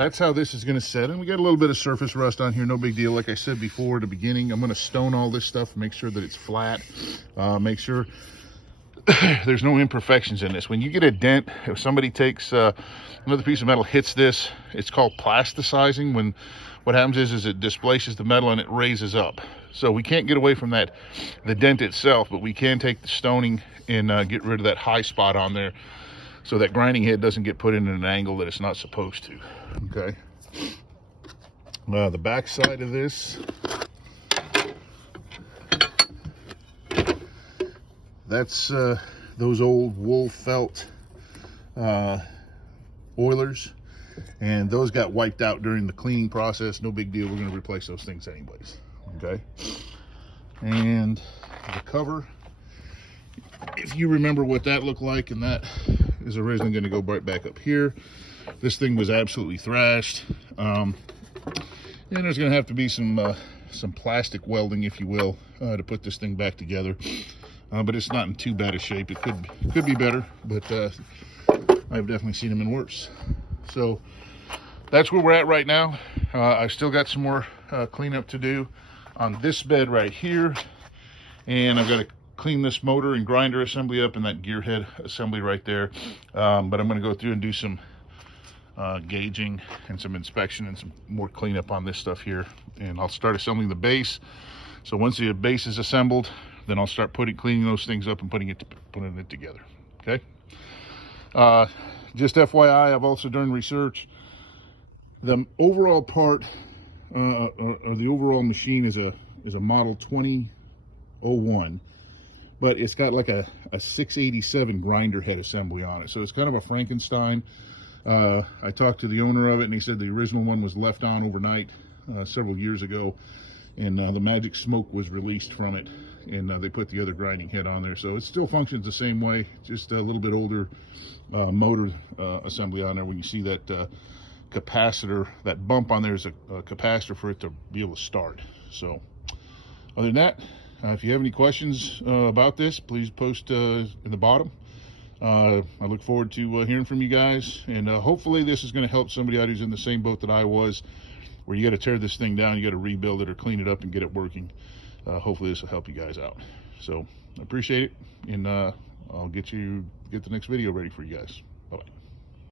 that's how this is going to set. And we got a little bit of surface rust on here, no big deal. Like I said before at the beginning, I'm going to stone all this stuff, make sure that it's flat, make sure there's no imperfections in this. When you get a dent, if somebody takes another piece of metal, hits this, it's called plasticizing. When what happens is it displaces the metal and it raises up. So we can't get away from that, the dent itself, but we can take the stoning and get rid of that high spot on there, so that grinding head doesn't get put in an angle that it's not supposed to. Okay. The back side of this, that's those old wool felt oilers, and those got wiped out during the cleaning process. No big deal, we're going to replace those things anyways. Okay. And the cover, if you remember what that looked like, and that is originally going to go right back up here. This thing was absolutely thrashed, and there's going to have to be some plastic welding, if you will, to put this thing back together. But it's not in too bad a shape. It could be better, but I've definitely seen them in worse. So that's where we're at right now. I've still got some more cleanup to do on this bed right here, and I've got to clean this motor and grinder assembly up and that gear head assembly right there. But I'm going to go through and do some gauging and some inspection and some more cleanup on this stuff here, and I'll start assembling the base. So once the base is assembled, then I'll start cleaning those things up and putting it together. Okay. Just FYI, I've also done research. The overall part or the overall machine is a model 2001, but it's got like a 687 grinder head assembly on it, so it's kind of a Frankenstein. I talked to the owner of it, and he said the original one was left on overnight several years ago, and the magic smoke was released from it, and they put the other grinding head on there, so it still functions the same way, just a little bit older motor assembly on there. When you see that capacitor, that bump on there is a capacitor for it to be able to start. So other than that, if you have any questions about this, please post in the bottom. I look forward to hearing from you guys, and hopefully this is going to help somebody out who's in the same boat that I was, where you got to tear this thing down, you got to rebuild it or clean it up and get it working. Hopefully this will help you guys out. So I appreciate it, and I'll get the next video ready for you guys.